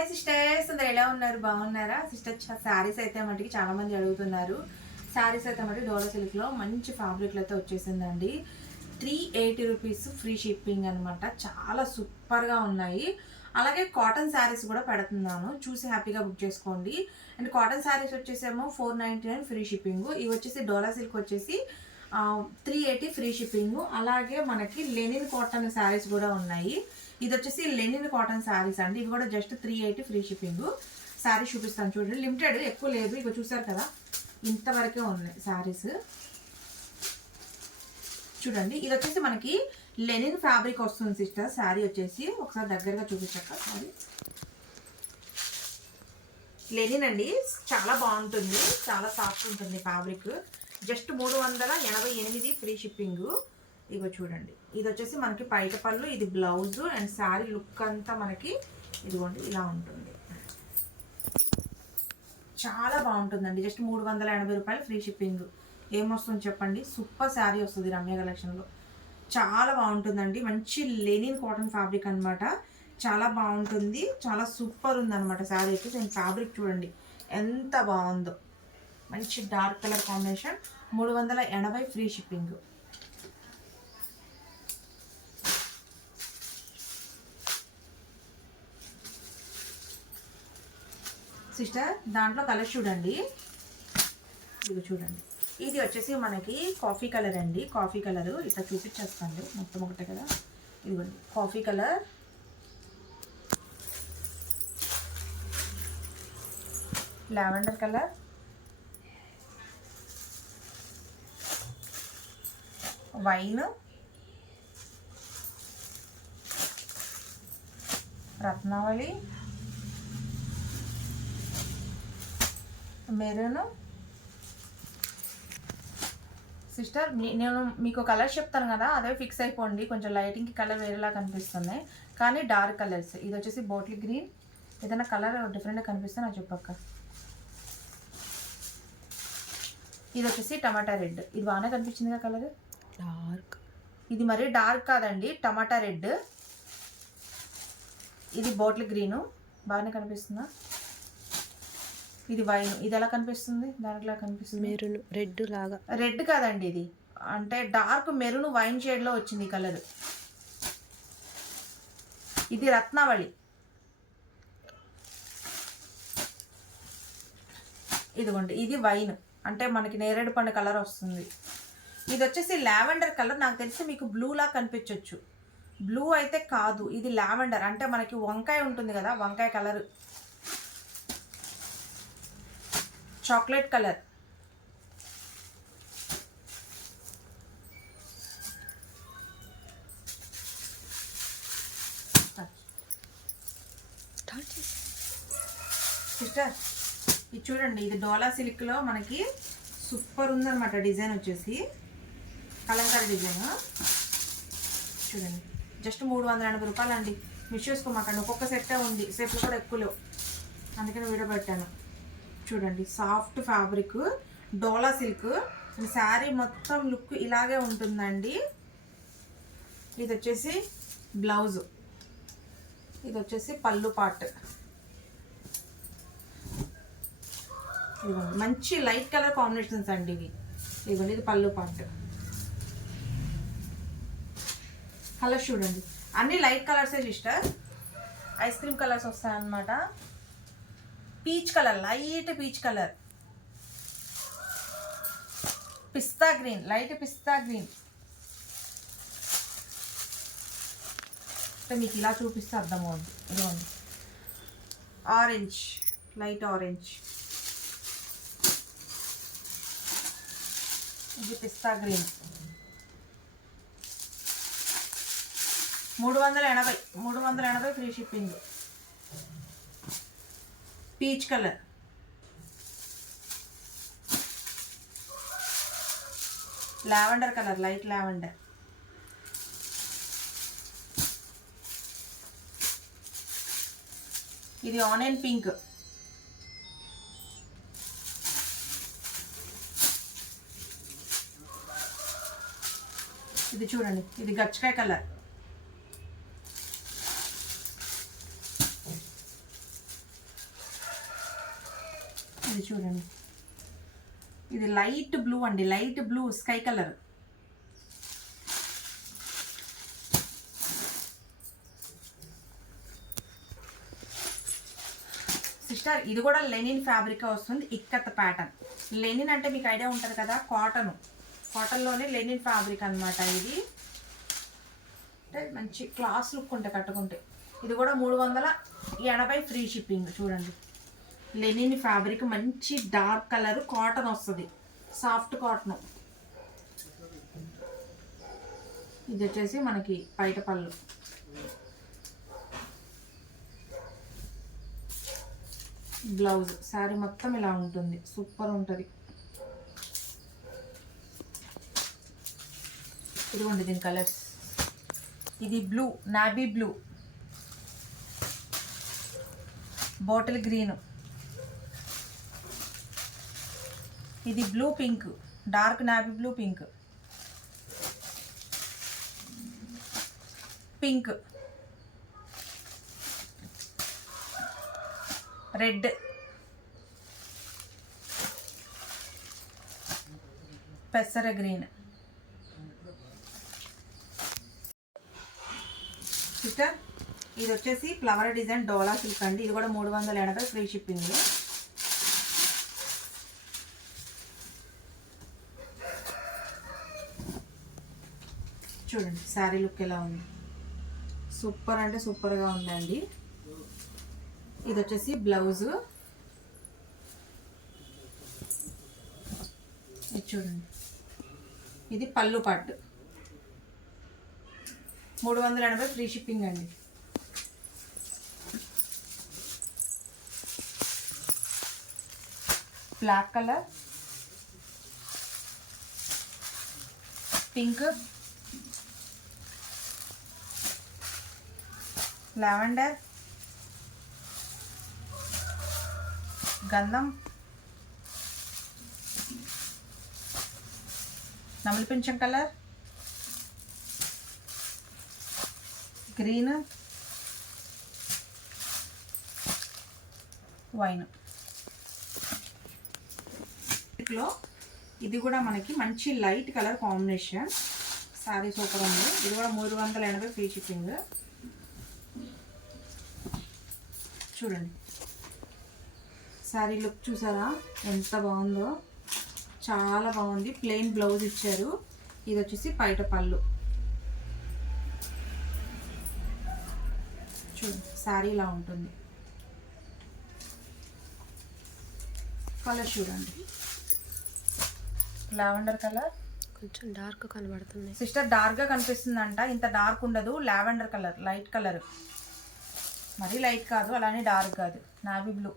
Hi sisters అందరు ఎలా ఉన్నారు? బాగున్నారా? సిస్టర్ శారీస్ అయితే మటుకి చాలా మంది అడుగుతున్నారు. శారీస్ అయితే మటుకు డోలా సిల్క్లో మంచి ఫ్యాబ్రిక్లతో వచ్చేసిందండి. Three eighty rupees free shipping అనమాట చాలా సూపర్గా ఉన్నాయి. అలాగే కాటన్ శారీస్ కూడా పెడుతున్నాను. చూసి హ్యాపీగా బుక్ చేసుకోండి. అండ్ కాటన్ శారీస్ వచ్చేసేమో four ninety nine free shipping. ఇవి వచ్చేసి డోలా సిల్క్ వచ్చేసి త్రీ ఎయిటీ ఫ్రీ షిప్పింగ్. అలాగే మనకి లెనిన్ కాటన్ శారీస్ కూడా ఉన్నాయి. ఇది వచ్చేసి లెనిన్ కాటన్ శారీస్ అండి. ఇవి కూడా just three eighty free shipping sari చూపిస్తాను చూడండి. లిమిటెడ్ ఎక్కువ లేదు. ఇక చూసారు కదా? ఇంతవరకే ఉన్నాయి శారీస్. చూడండి. ఇది వచ్చేసి మనకి లెనిన్ ఫ్యాబ్రిక్ వస్తుంది సిస్టర్ శారీ వచ్చేసి ఒకసారి దగ్గరగా చూపించాక సారీ లెనిన్ అండి. చాలా బాగుంటుంది. చాలా సాఫ్ట్ ఉంటుంది ఫ్యాబ్రిక్ జస్ట్ మూడు వందల ఎనభై ఎనిమిది ఫ్రీ షిప్పింగ్ ఇగో చూడండి. ఇది వచ్చేసి మనకి పైట పళ్ళు ఇది బ్లౌజ్ అండ్ శారీ లుక్ అంతా మనకి ఇదిగోండి ఇలా ఉంటుంది. చాలా బాగుంటుందండి. జస్ట్ మూడు వందల ఎనభై రూపాయలు ఫ్రీ షిప్పింగ్. ఏమొస్తుంది చెప్పండి? సూపర్ శారీ వస్తుంది రమ్య కలెక్షన్లో. చాలా బాగుంటుందండి. మంచి లెనిన్ కాటన్ ఫ్యాబ్రిక్ అనమాట చాలా బాగుంటుంది. చాలా సూపర్ ఉందన్నమాట శారీ అయితే. నేను ఫ్యాబ్రిక్ చూడండి ఎంత బాగుందో. మంచి డార్క్ కలర్ కాంబినేషన్. మూడు వందల ఎనభై ఫ్రీ షిప్పింగ్. సిస్టర్ దాంట్లో కలర్ చూడండి. ఇది చూడండి. ఇది వచ్చేసి మనకి కాఫీ కలర్ అండి. Coffee colour. ఇట్లా చూపించేస్తాను. మొత్తం ఒకటే కదా. ఇదిగోండి. Coffee colour. Lavender colour. Wine. రత్నావళి. మెరూన్? సిస్టర్ నేను మీకు కలర్స్ చెప్తాను కదా అదే ఫిక్స్ అయిపోండి. కొంచెం లైటింగ్కి కలర్ వేరేలా కనిపిస్తున్నాయి కానీ డార్క్ కలర్స్ ఇది వచ్చేసి బోట్లీ గ్రీన్ ఏదైనా కలర్ డిఫరెంట్గా కనిపిస్తే నాకు చెప్పక్క. ఇది వచ్చేసి టమాటా రెడ్ ఇది బాగానే కనిపించింది కదా కలర్ డార్క్ ఇది మరీ డార్క్ కాదండి టమాటా రెడ్ ఇది బోట్లీ గ్రీను బాగానే కనిపిస్తుందా? ఇది వైన్. ఇది ఎలా కనిపిస్తుంది? దానిలా కనిపిస్తుంది. మెరూన్. రెడ్ లాగా. రెడ్ కాదండి ఇది. అంటే డార్క్ మెరూన్ వైన్ షేడ్లో వచ్చింది ఈ కలర్. ఇది రత్నావళి. ఇదిగోండి ఇది వైన్. అంటే మనకి నేరేడు పండు కలర్ వస్తుంది. ఇది వచ్చేసి లావెండర్ కలర్. నాకు తెలిసి మీకు బ్లూలా కనిపించవచ్చు బ్లూ అయితే కాదు. ఇది లావెండర్. అంటే మనకి వంకాయ ఉంటుంది కదా వంకాయ కలర్. Chocolate colour. సిస్టర్ ఇది చూడండి ఇది డోలా సిల్క్లో మనకి సూపర్ ఉందన్నమాట డిజైన్ వచ్చేసి. కలంకారీ డిజైన్. చూడండి జస్ట్ మూడు వందల ఎనభై రూపాయలు అండి మిస్ చేసుకోమాకండి ఒక్కొక్క సెట్టే ఉంది సెట్లు కూడా ఎక్కువ లేవు అందుకని వీడియో పెట్టాను. చూడండి soft fabric dola silk. Sari మొత్తం లుక్ ఇలాగే ఉంటుందండి. ఇది వచ్చేసి బ్లౌజ్. ఇది వచ్చేసి పళ్ళు పార్ట్. ఇదిగోండి మంచి లైట్ కలర్ కాంబినేషన్స్ అండి ఇవి. ఇదిగోండి ఇది పళ్ళు పార్ట్. కలర్స్ చూడండి. అన్ని లైట్ కలర్సే సిస్టర్. ఐస్ క్రీమ్ కలర్స్ వస్తాయన్నమాట. Peach colour light peach colour. Pista green light pista green. అంటే మీకు ఇలా చూపిస్తే అర్థమవుతుంది ఇదిగోండి. Orange light orange. ఇది పిస్తా గ్రీన్. మూడు వందల ఎనభై మూడు వందల ఎనభై free shipping. Peach colour. Lavender colour light lavender. ఇది ఆనియన్ పింక్. ఇది చూడండి ఇది గచ్చకాయ కలర్. ఇది చూడండి. ఇది లైట్ బ్లూ అండి light blue sky colour. Sister ఇది కూడా లెనిన్ ఫ్యాబ్రిక్ వస్తుంది ఇక్కత్ ప్యాటర్న్. లెనిన్ అంటే మీకు ఐడియా ఉంటుంది కదా కాటన్. కాటన్లోనే లెనిన్ ఫ్యాబ్రిక్ అన్నమాట ఇది. అంటే మంచి క్లాస్ లుక్ ఉంటే కట్టుకుంటే. ఇది కూడా మూడు వందల ఎనభై ఫ్రీ షిప్పింగ్ చూడండి. లెనిన్ ఫ్యాబ్రిక్ మంచి డార్క్ కలర్ కాటన్ వస్తుంది. Soft cotton. ఇది వచ్చేసి మనకి బయట పళ్ళు. బ్లౌజ్ శారీ మొత్తం ఇలా ఉంటుంది. సూపర్ ఉంటుంది. ఇదిగోండి దీని కలర్స్. ఇది blue navy blue. Bottle green. ఇది blue pink. Dark navy blue pink. Pink. Red. పెసర గ్రీన్. సిస్టర్ ఇది వచ్చేసి ఫ్లవర్ డిజైన్ డోలా సిల్క్ అండి. ఇది కూడా మూడు వందల ఎనభై ఫ్రీ షిప్పింగ్. చూడండి శారీ లుక్ ఎలా ఉంది. సూపర్ అంటే సూపర్గా ఉందండి. ఇది వచ్చేసి బ్లౌజు. ఇది చూడండి. ఇది పళ్ళు పట్టు మూడు వందల ఎనభై ఫ్రీ షిప్పింగ్ అండి. Black colour. పింక్. లావెండర్. గంధం. నమలి పింఛం కలర్. గ్రీన్. వైన్. లో ఇది కూడా మనకి మంచి light colour combination. Sari super ఉంది. ఇది కూడా మూడు వందల ఎనభై ఫ్రీ షిప్పింగ్. చూడండి. శారీ లుక్ చూసారా? ఎంత బాగుందో. చాలా బాగుంది. ప్లెయిన్ బ్లౌజ్ ఇచ్చారు. ఇది వచ్చేసి పైట పళ్ళు. చూడండి శారీ ఇలా ఉంటుంది. కలర్ చూడండి. Lavender colour? కొంచెం డార్క్ కనబడుతున్నాయి సిస్టర్ డార్క్గా కనిపిస్తుందంట. ఇంత డార్క్ ఉండదు. Lavender colour light colour. మరీ లైట్ కాదు అలానే డార్క్ కాదు. Navy blue.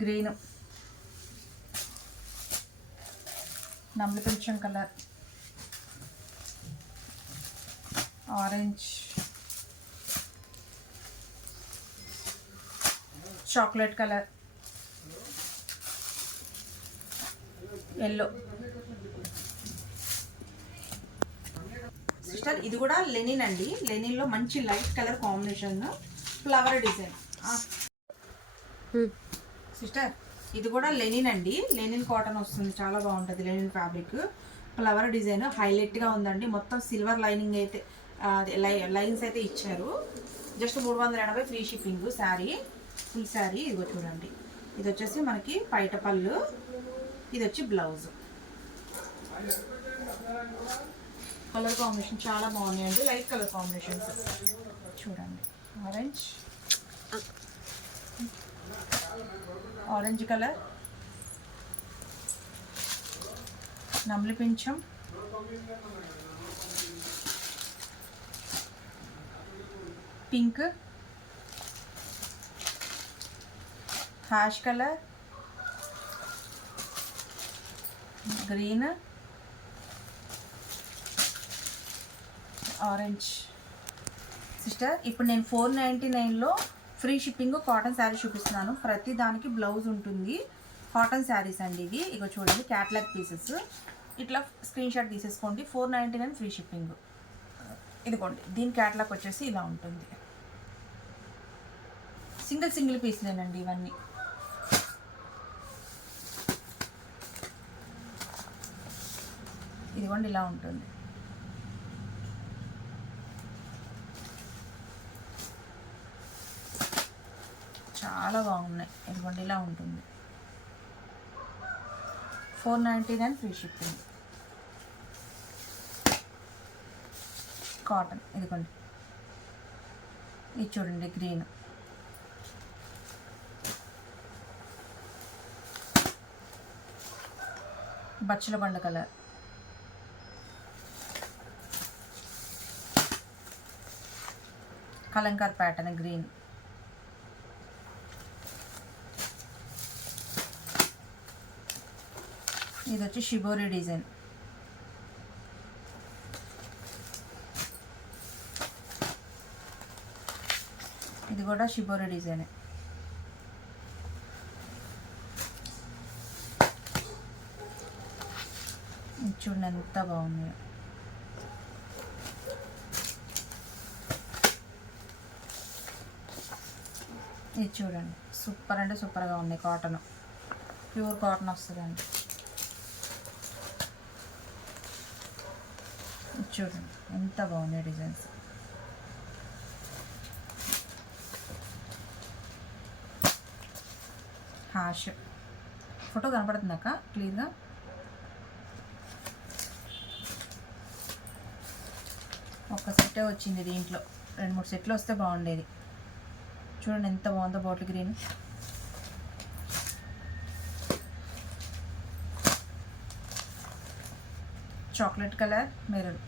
గ్రీన్. నమ్మ కొంచెం colour. Orange. Chocolate colour. Yellow. Sister ఇది కూడా లెనిన్ అండి. లెనిన్లో మంచి light colour combination flower design. Sister ఇది కూడా లెనిన్ అండి. లెనిన్ కాటన్ వస్తుంది చాలా బాగుంటుంది లెనిన్ ఫ్యాబ్రిక్. ఫ్లవర్ డిజైన్ హైలైట్గా ఉందండి. మొత్తం సిల్వర్ లైనింగ్ అయితే లైన్స్ అయితే ఇచ్చారు. జస్ట్ మూడు వందల ఎనభై free shipping sari full sari. ఇదిగో చూడండి. ఇది వచ్చేసి మనకి పైట పళ్ళు ఇది వచ్చి బ్లౌజ్. కలర్ కాంబినేషన్ చాలా బాగున్నాయండి. Light colour combinations. చూడండి. Orange. Orange colour. నమ్లి పింఛం. Pink. Ash colour. Green. Orange sister. ఇప్పుడు నేను ఫోర్ నైంటీ నైన్లో ఫ్రీ షిప్పింగ్ కాటన్ శారీ చూపిస్తున్నాను. ప్రతి దానికి బ్లౌజ్ ఉంటుంది. కాటన్ శారీస్ అండి ఇవి. ఇగో చూడండి క్యాట్లాగ్ పీసెస్. ఇట్లా స్క్రీన్ షాట్ తీసేసుకోండి. Four ninety nine free shipping. ఇదిగోండి దీని క్యాట్లాగ్ వచ్చేసి ఇలా ఉంటుంది. సింగిల్ సింగిల్ పీస్లేనండి ఇవన్నీ. ఇదిగోండి ఇలా ఉంటుంది. చాలా బాగున్నాయి. ఇదిగోండి ఇలా ఉంటుంది. Four ninety nine free shipping. Cotton ఇదిగోండి. ఇది చూడండి గ్రీన్. బచ్చల బండ కలర్. Kalamkari pattern green. ఇది వచ్చి షిబోరి డిజైన్. ఇది కూడా షిబోరి డిజైన్. చూడండి ఎంత బాగుంది. ఇది చూడండి. సూపర్ అంటే సూపర్గా ఉంది కాటన్. ప్యూర్ కాటన్ వస్తుందండి. చూడండి ఎంత బాగున్నాయి డిజైన్స్ హాష్ ఫోటో కనపడుతుందాక క్లియర్గా ఒక సెట్టే వచ్చింది దీంట్లో. రెండు మూడు సెట్లు వస్తే బాగుండేది. చూడండి ఎంత బాగుందో bottle green chocolate colour maroon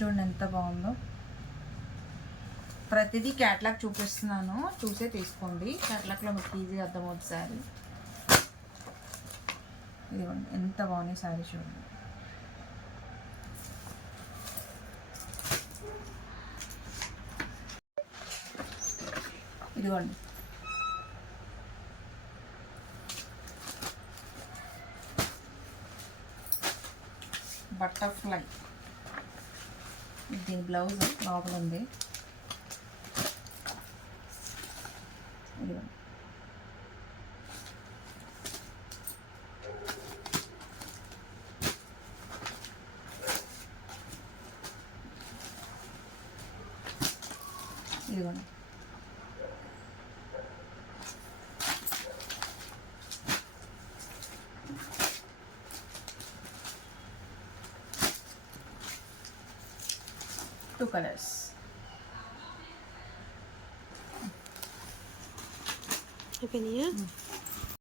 చూడండి ఎంత బాగుందో. ప్రతిదీ క్యాట్లాగ్ చూపిస్తున్నాను. చూసే తీసుకోండి. క్యాట్లాగ్లో మీకు ఈజీగా అర్థమవుతుంది శారీ. ఇదిగోండి ఎంత బాగున్నాయి సారీ చూడండి. ఇదిగోండి. బటర్ఫ్లై. దీని బ్లౌజ్ లోపల ఉంది ఇదిగోండి. ఇదిగోండి టూ కలర్స్ అయిపోయినాయా